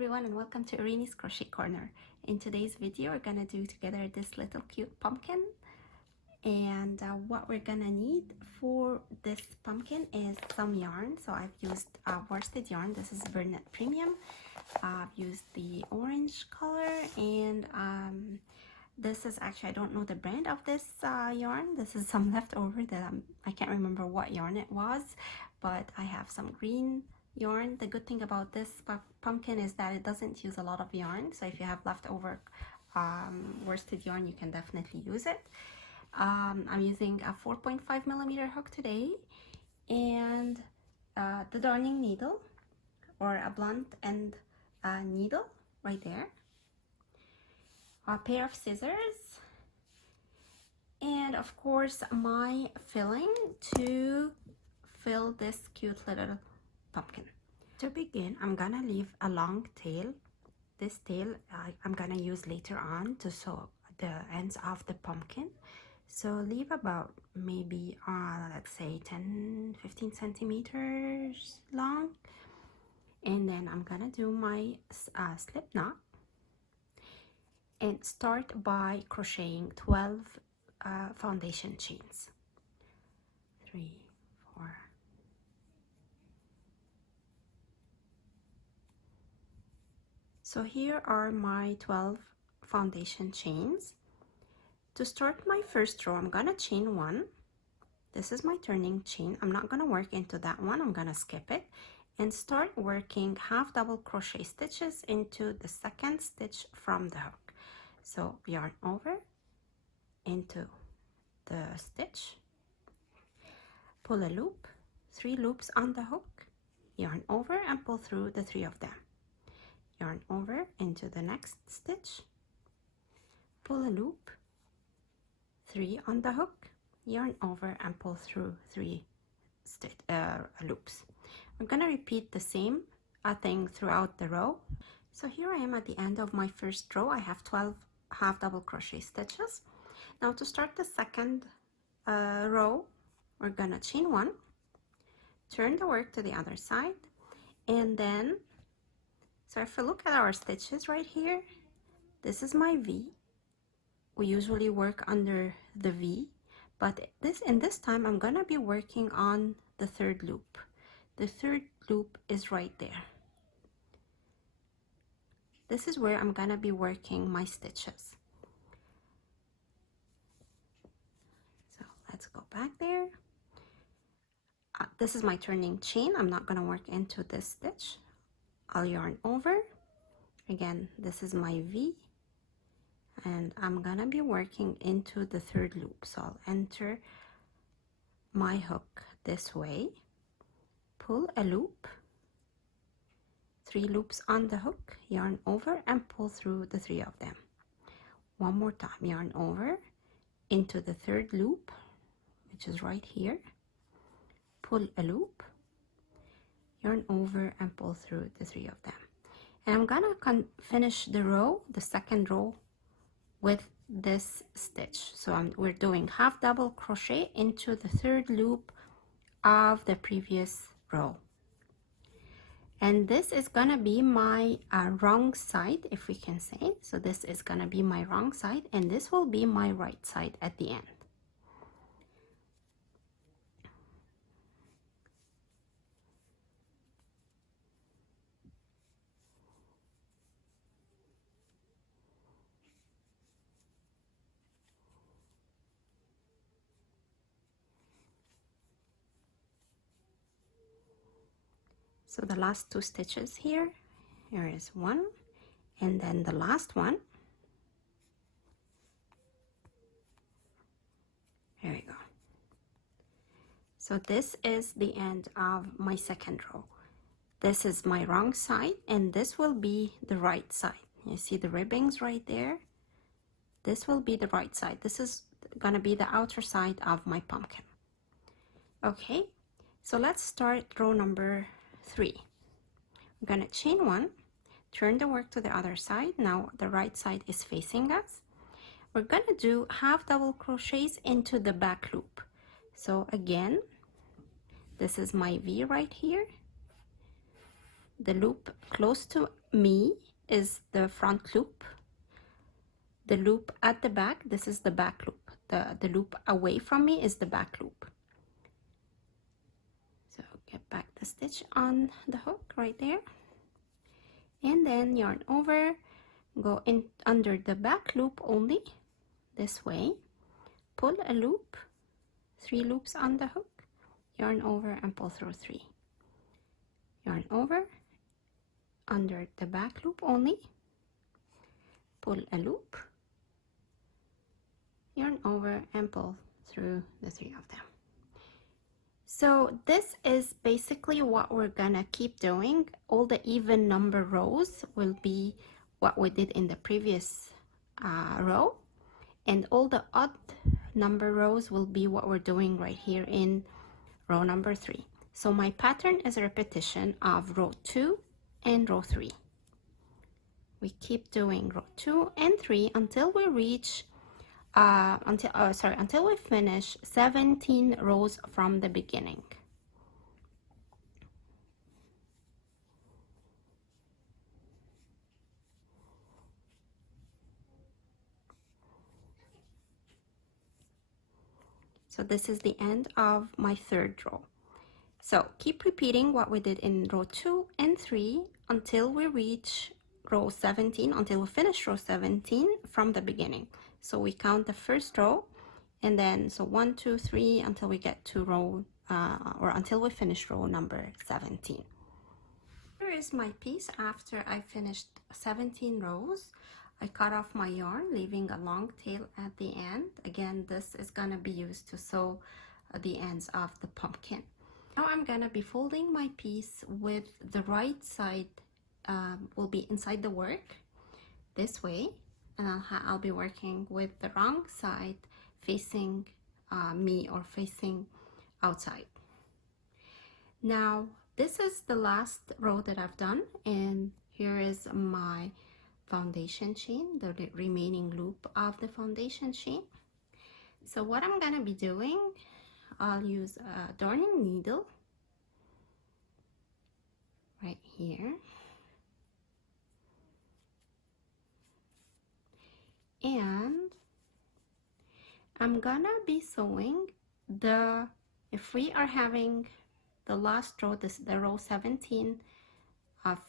everyone, and welcome to Irini's Crochet Corner. In today's video, we're gonna do together this little cute pumpkin. And what we're gonna need for this pumpkin is some yarn. So I've used worsted yarn. This is Bernat Premium. I've used the orange color, and this is actually, I don't know the brand of this yarn. This is some leftover that I can't remember what yarn it was, but I have some green yarn. The good thing about this pumpkin is that it doesn't use a lot of yarn, so if you have leftover worsted yarn, you can definitely use it. I'm using a 4.5 millimeter hook today, and the darning needle, or a blunt end needle right there, a pair of scissors, and of course my filling to fill this cute little pumpkin. To begin, I'm gonna leave a long tail. This tail I'm gonna use later on to sew the ends of the pumpkin. So leave about maybe let's say 10-15 centimeters long, and then I'm gonna do my slip knot and start by crocheting 12 foundation chains. 3, 4. So here are my 12 foundation chains. To start my first row, I'm gonna chain 1. This is my turning chain. I'm not gonna work into that one. I'm gonna skip it and start working half double crochet stitches into the second stitch from the hook. So yarn over into the stitch, pull a loop, 3 loops on the hook, yarn over and pull through the 3 of them. Yarn over into the next stitch, pull a loop, 3 on the hook, yarn over and pull through 3 loops. I'm gonna repeat the same thing throughout the row. So here I am at the end of my first row. I have 12 half double crochet stitches. Now to start the second row, we're gonna chain 1, turn the work to the other side, and then, so if we look at our stitches right here, this is my V. We usually work under the V, but in this time I'm gonna be working on the 3rd loop. The 3rd loop is right there. This is where I'm gonna be working my stitches. So let's go back there. This is my turning chain. I'm not gonna work into this stitch. I'll yarn over. Again, this is my V, and I'm gonna be working into the 3rd loop. So I'll enter my hook this way, pull a loop, 3 loops on the hook, yarn over and pull through the 3 of them. One more time, yarn over into the 3rd loop, which is right here, pull a loop, yarn over and pull through the 3 of them. And I'm gonna finish the row, the second row, with this stitch. So we're doing half double crochet into the 3rd loop of the previous row, and this is gonna be my wrong side, if we can say. So this is gonna be my wrong side, and this will be my right side at the end. So the last 2 stitches here is 1, and then the last one. There we go. So this is the end of my second row. This is my wrong side, and this will be the right side. You see the ribbings right there? This will be the right side. This is gonna be the outer side of my pumpkin. Okay, so let's start row number 3. I'm gonna chain 1, turn the work to the other side. Now the right side is facing us. We're gonna do half double crochets into the back loop. So again, this is my V right here. The loop close to me is the front loop. The loop at the back, this is the back loop. The loop away from me is the back loop. So get back the stitch on the hook right there, and then yarn over, go in under the back loop only this way, pull a loop, 3 loops on the hook, yarn over and pull through 3, yarn over, under the back loop only, pull a loop, yarn over and pull through the 3 of them. So this is basically what we're gonna keep doing. All the even number rows will be what we did in the previous row, and all the odd number rows will be what we're doing right here in row number 3. So my pattern is a repetition of row 2 and row 3. We keep doing row 2 and 3 until we reach until we finish 17 rows from the beginning. So this is the end of my 3rd row. So keep repeating what we did in row 2 and 3 until we reach row 17, until we finish row 17 from the beginning. So we count the first row, and then so 1, 2, 3 until we get to row or until we finish row number 17. Here is my piece after I finished 17 rows. I cut off my yarn, leaving a long tail at the end. Again, this is gonna be used to sew the ends of the pumpkin. Now I'm gonna be folding my piece with the right side will be inside the work this way, and I'll be working with the wrong side facing me or facing outside. Now this is the last row that I've done, and here is my foundation chain, the remaining loop of the foundation chain. So what I'm gonna be doing, I'll use a darning needle right here, and I'm gonna be sewing the, if we are having the last row, this the row 17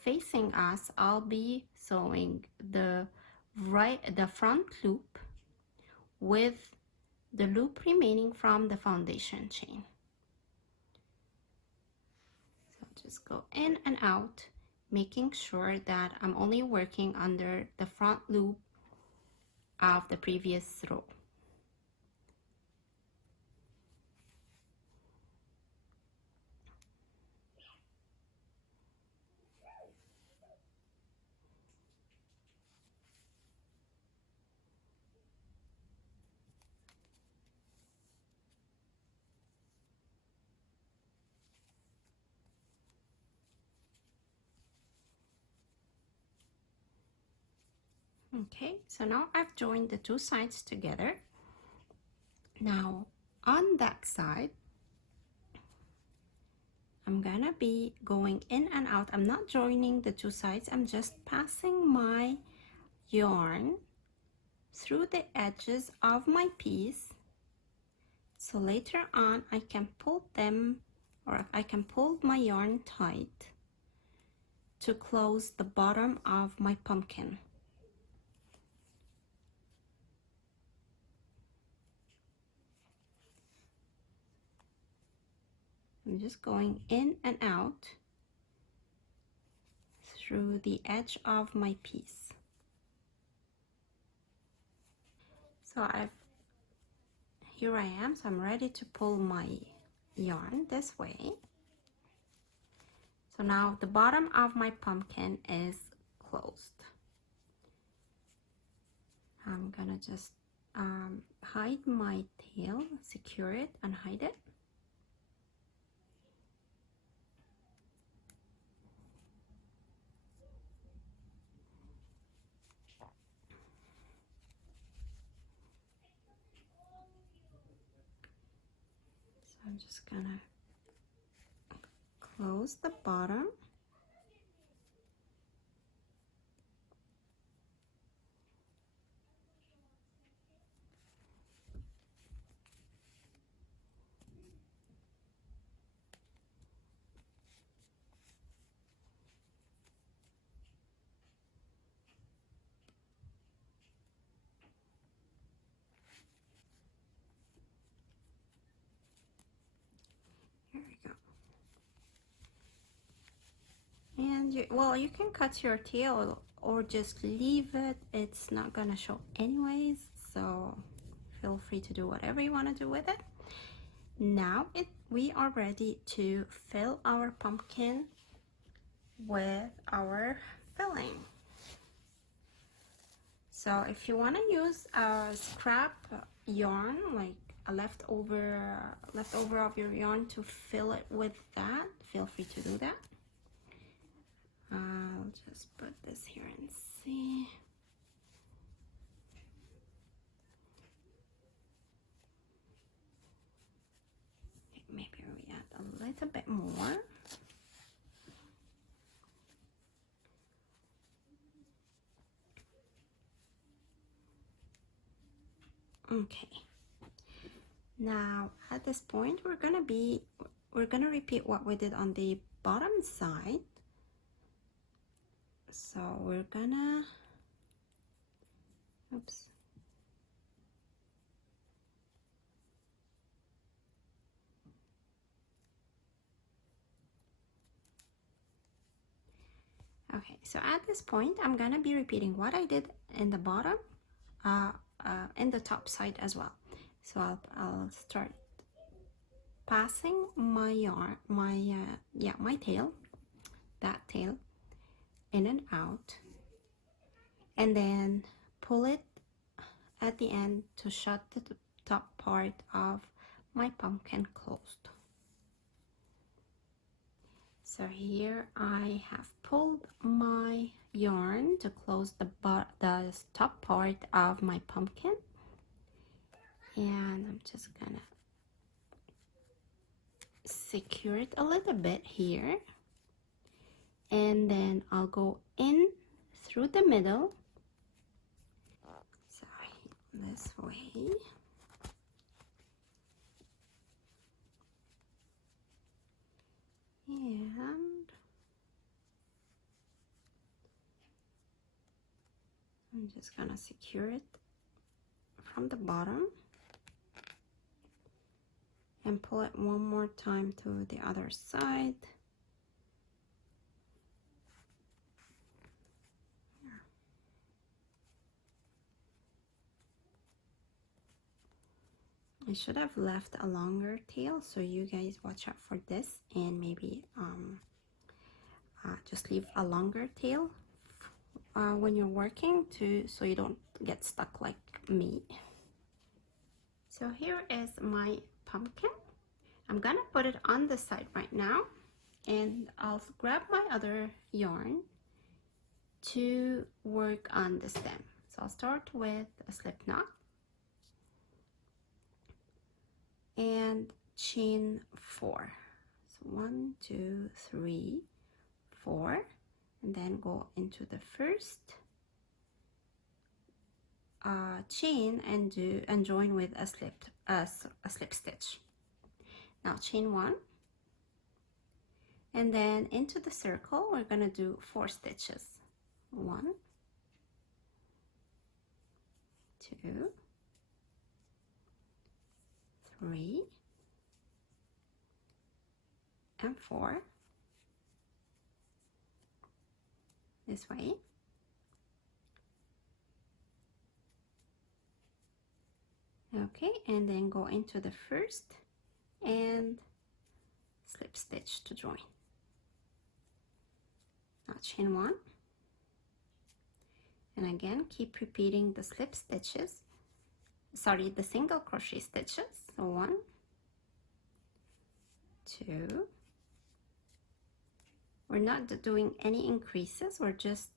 facing us, I'll be sewing the front loop with the loop remaining from the foundation chain. So just go in and out, making sure that I'm only working under the front loop of the previous row. Okay, so now I've joined the 2 sides together. Now on that side, I'm gonna be going in and out. I'm not joining the 2 sides, I'm just passing my yarn through the edges of my piece, so later on I can pull them, or I can pull my yarn tight to close the bottom of my pumpkin. I'm just going in and out through the edge of my piece. So here I am, so I'm ready to pull my yarn this way. So now the bottom of my pumpkin is closed. I'm gonna just hide my tail, secure it and hide it. So I'm just gonna close the bottom. we go. And you can cut your tail or just leave it. It's not gonna show anyways, so feel free to do whatever you want to do with it. Now we are ready to fill our pumpkin with our filling. So if you want to use a scrap yarn, like a leftover of your yarn, to fill it with that, feel free to do that. I'll just put this here and see. Maybe we add a little bit more. Okay. Now at this point we're gonna repeat what we did on the bottom side. So we're gonna, oops. Okay, so at this point I'm gonna be repeating what I did in the bottom, in the top side as well. So I'll start passing my yarn, my tail, that tail, in and out, and then pull it at the end to shut the top part of my pumpkin closed. So here I have pulled my yarn to close the top part of my pumpkin, and I'm just gonna secure it a little bit here, and then I'll go in through the middle, so this way, and I'm just gonna secure it from the bottom and pull it one more time to the other side. I should have left a longer tail, so you guys watch out for this, and maybe just leave a longer tail when you're working, so you don't get stuck like me. So here is my pumpkin. I'm gonna put it on the side right now, and I'll grab my other yarn to work on the stem. So I'll start with a slip knot and chain 4. So 1, 2, 3, 4, and then go into the first chain and join with a slip stitch. Now chain 1, and then into the circle we're gonna do 4 stitches. 1, 2, 3, and 4. This way. Okay, and then go into the first and slip stitch to join. Now chain 1, and again keep repeating the slip stitches, the single crochet stitches. So 1, 2, we're not doing any increases, we're just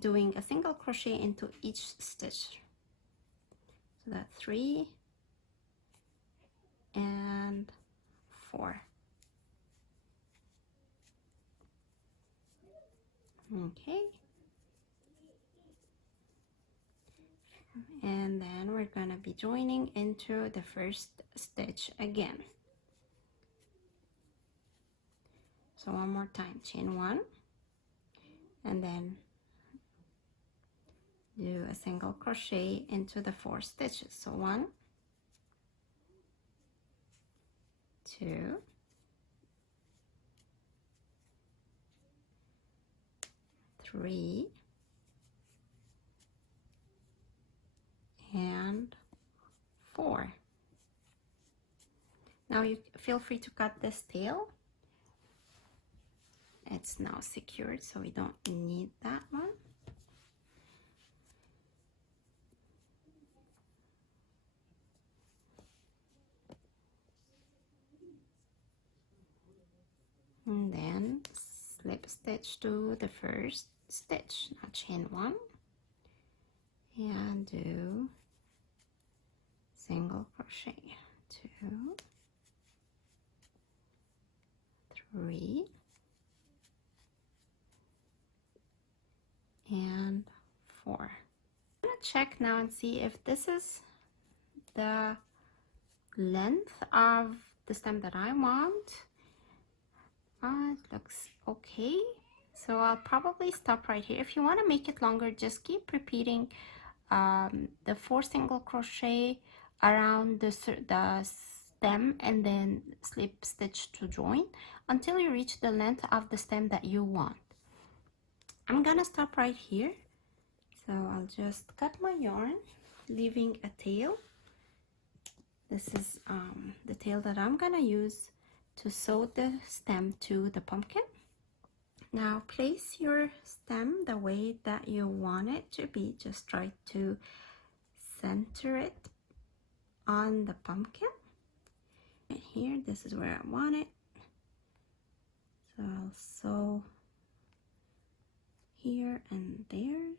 doing a single crochet into each stitch. So that's 3 and 4. Okay, and then we're gonna be joining into the first stitch again. So one more time, chain 1, and then do a single crochet into the 4 stitches. So 1, 2, 3, and 4. Now you feel free to cut this tail. It's now secured, so we don't need that one. And then slip stitch to the first stitch. Now chain 1 and do single crochet, 2, 3, and 4. I'm gonna check now and see if this is the length of the stem that I want. It looks okay, so I'll probably stop right here. If you want to make it longer, just keep repeating the 4 single crochet around the stem and then slip stitch to join until you reach the length of the stem that you want. I'm gonna stop right here, so I'll just cut my yarn, leaving a tail. This is the tail that I'm gonna use to sew the stem to the pumpkin. Now place your stem the way that you want it to be. Just try to center it on the pumpkin. And here, this is where I want it. So I'll sew here and there.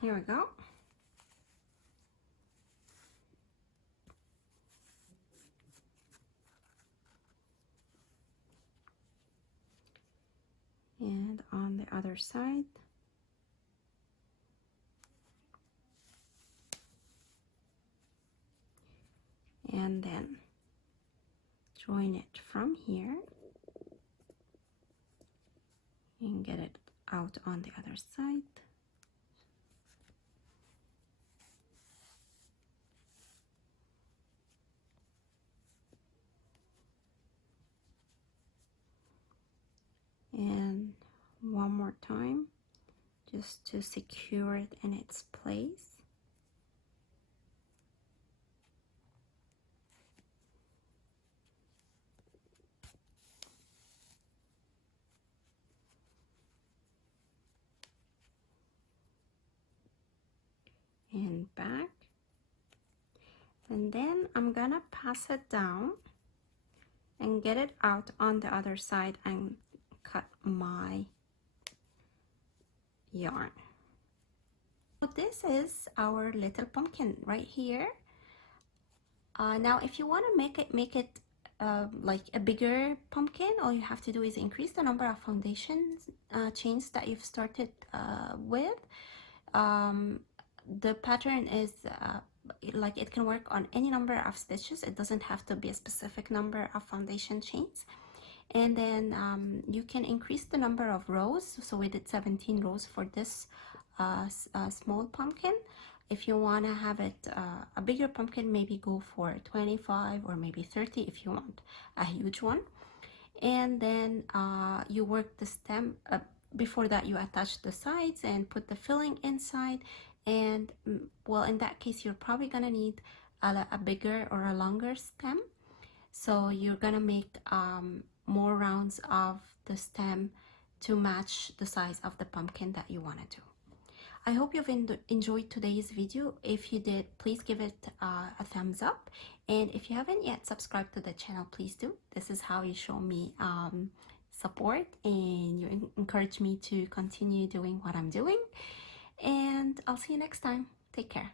Here we go. And on the other side. And then join it from here and get it out on the other side. And one more time, just to secure it in its place. And back. And then I'm gonna pass it down and get it out on the other side and cut my yarn. So this is our little pumpkin right here. Now if you want to make it like a bigger pumpkin, all you have to do is increase the number of foundation chains that you've started with. The pattern is like it can work on any number of stitches. It doesn't have to be a specific number of foundation chains. And then you can increase the number of rows. So we did 17 rows for this small pumpkin. If you want to have it a bigger pumpkin, maybe go for 25 or maybe 30 if you want a huge one. And then you work the stem. Before that, you attach the sides and put the filling inside. And well, in that case, you're probably gonna need a bigger or a longer stem. So you're gonna make more rounds of the stem to match the size of the pumpkin that you want to do. I hope you've enjoyed today's video. If you did, please give it a thumbs up. And if you haven't yet subscribed to the channel, please do. This is how you show me support and you encourage me to continue doing what I'm doing. And I'll see you next time. Take care.